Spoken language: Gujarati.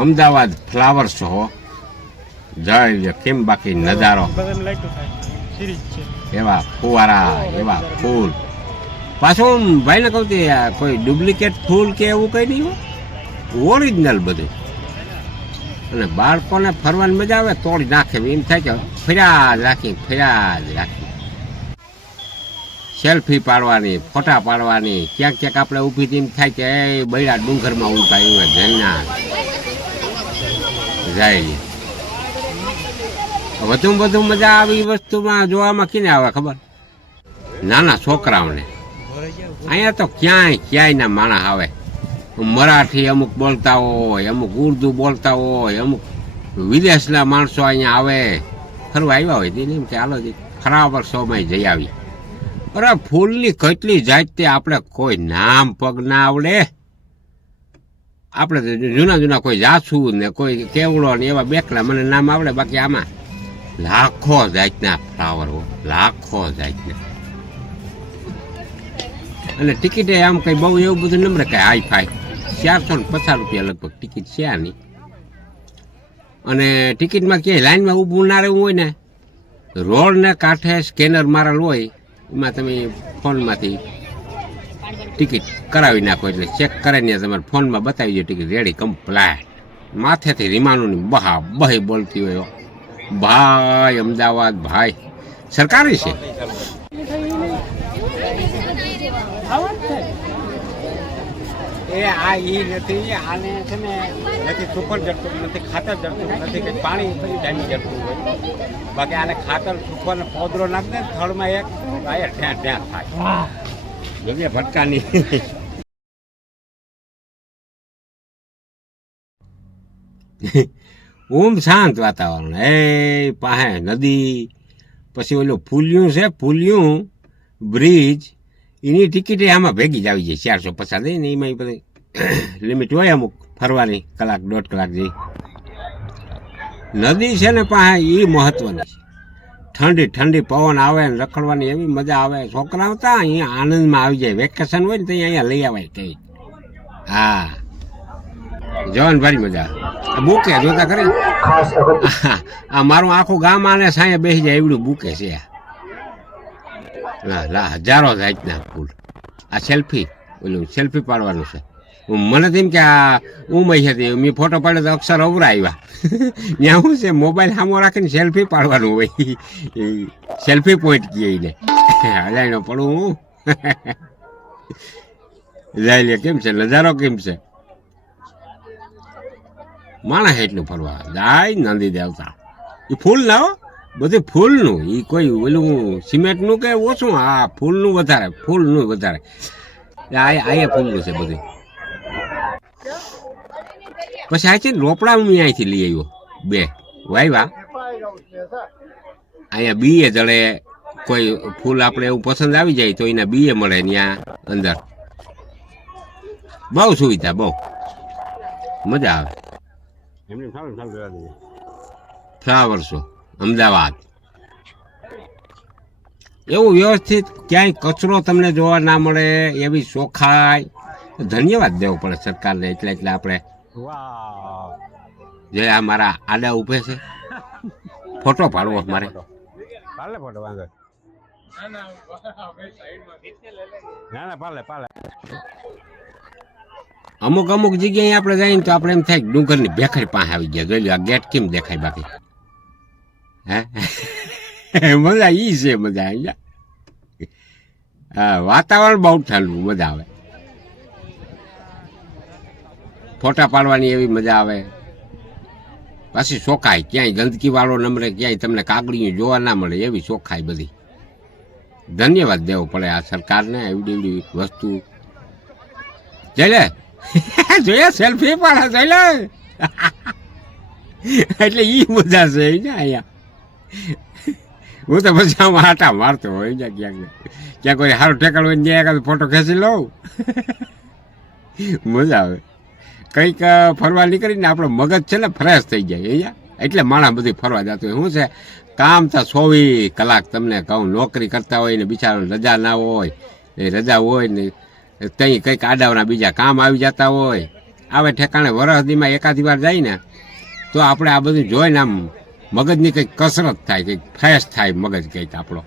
અમદાવાદ ફ્લાવર શો જય કેમ બાકી નજારો એવા ફુવારા એવા ફૂલ પાછું ભાઈને કહું કે કોઈ ડુપ્લિકેટ ફૂલ કે એવું કઈ નહીં હોય ઓરિજિનલ બધું અને બાળકોને ફરવાની મજા આવે તોડી નાખે એમ થાય કે ફર્યા જ રાખી સેલ્ફી પાડવાની ફોટા પાડવાની ક્યાંક ક્યાંક આપણે ઊભી એમ થાય કે એ બૈરા ડુંગરમાં ઊભા એવું જન્ના જાય વધુ મજા આવી વસ્તુમાં જોવામાં કીને આવે ખબર નાના છોકરાઓને અહીંયા તો ક્યાંય ના માણસ આવે મરાઠી અમુક બોલતા હોય અમુક ઉર્દુ બોલતા હોય અમુક વિદેશના માણસો અહીંયા આવે ફરવા આવ્યા હોય તેની કે હાલો ફરાવર શોમાં જઈ આવી અરે ફૂલની કેટલી જાત તે આપણે કોઈ નામ પગ ના આવડે આપણે જૂના કોઈ જાસુ ને કોઈ કેવડો ને એવા બેકલા મને નામ આવડે બાકી આમાં લાખો જાતના ફ્લાવર લાખો જાતના અને ટિકિટે આમ કઈ બહુ એવું બધું નંબર કઈ હાઈ ફાઈ 450 રૂપિયા લગભગ ટિકિટ છે આની અને ટિકિટમાં ક્યાંય લાઈનમાં ઊભું ના રહેવું હોય ને રોડને કાંઠે સ્કેનર મારેલું હોય એમાં તમે ફોનમાંથી ટિકિટ કરાવી નાખો એટલે ચેક કરાવીને તમારે ફોનમાં બતાવી દો ટિકિટ રેડી કમ્પ્લાય માથેથી રીમાનુંની બહી બોલતી હોય ભાઈ અમદાવાદ ભાઈ સરકારી છે એ આ ઈ નથી આને છે ને નથી સુપર જડતું નથી ખાતર જડતું નથી કંઈ પાણી ડામી જડતું હોય બાકી આને ખાતર સુપર ને પોદરો નાખ દે થળમાં એક ઠ્યાં થાય જગ્યા ભટકાની શાંત વાતાવરણ એ પાસે નદી પછી ઓલું ફૂલ્યું બ્રિજ એની ટિકિટે આમાં ભેગી જ આવી જાય 450 દઈ ને એમાં બધી લિમિટ હોય અમુક ફરવાની કલાક 1.5 કલાક જેવી નદી છે ને પાસે એ મહત્વની છે ઠંડી પવન આવે ને રખડવાની એવી મજા આવે છોકરાઓ તો અહીંયા આનંદમાં આવી જાય વેકેશન હોય ને તો અહીંયા લઈ આવાય કઈ હા જવાન ભારી મજા બુકે જોતા ખરી આ મારું આખું ગામ આને સાંજે બેસી જાય એવડું બુકે છે હજારો જાતના ફૂલ આ સેલ્ફી પાડવાનું છે મને તેમ કે આ ઉમય હતી મેં ફોટો પાડ્યો તો અક્ષર અવરા આવ્યા ત્યાં શું છે મોબાઈલ સામો રાખીને સેલ્ફી પાડવાનું હોય સેલ્ફી પોઈન્ટ કહીએ એને હલાઈનો પડું હું લઈ લે કેમ છે નજારો કેમ છે માણસ એટલું ફરવા જાય નંદી દેવતા એ ફૂલ ના હો બધું ફૂલનું એ કોઈ ઓલું સિમેન્ટનું કે ઓછું હા ફૂલનું વધારે આ ફૂલનું છે બધું પછી આ છે ને રોપડા હું અહીંયાથી લઈ આવ્યો 2 વાવ્યા અહીંયા બીએ જડે કોઈ ફૂલ આપણે એવું પસંદ આવી જાય તો એના બીએ મળે ત્યાં અંદર બહુ સુવિધા બહુ મજા આવે ફ્લાવર શો અમદાવાદ એવું વ્યવસ્થિત ક્યાંય કચરો તમને જોવા ના મળે એવી ચોખાઈ ધન્યવાદ દેવો પડે સરકારને એટલે આપણે જે આ મારા આડા ઉભે છે ફોટો પાડવો મારે અમુક જગ્યાએ આપણે જઈએ ને તો આપણે એમ થાય ડુંગરની ભેખરી પાસે આવી ગયા જોઈ લો આ ગેટ કેમ દેખાય બાકી હે મજા ઈ છે મજા અહીંયા હા વાતાવરણ બહુ ઠંડુ મજા આવે ફોટા પાડવાની એવી મજા આવે પાછી ચોખાઈ ક્યાંય ગંદકી વાળો નંબરે ક્યાંય તમને કાગળિયું જોવા ના મળે એવી ચોખાઈ બધી ધન્યવાદ દેવો પડે આ સરકારને એવડી વસ્તુ જઈ લે જોયા સેલ્ફી પાડે જઈ લે એટલે ઈ મજા છે અહીંયા હું તો પછી આમાં આટા મારતો હોય ક્યાં કોઈ સારું ઠેકાણ હોય ત્યાં ફોટો ખેંચી લઉં મજા આવે કંઈક ફરવા નીકળીને આપણો મગજ છે ને ફ્રેશ થઈ જાય અહીંયા એટલે માણસ બધી ફરવા જતું હોય શું છે કામ તો 24 કલાક તમને કહું નોકરી કરતા હોય ને બિચારાને રજા ના હોય એ રજા હોય ને ત્યાં કંઈક આડાવના બીજા કામ આવી જતા હોય આવે ઠેકાણે વરસદીમાં એકાદી વાર જાય ને તો આપણે આ બધું જોઈને આમ મગજની કંઈક કસરત થાય, કંઈક ફ્રેશ થાય મગજ કંઈક આપણો.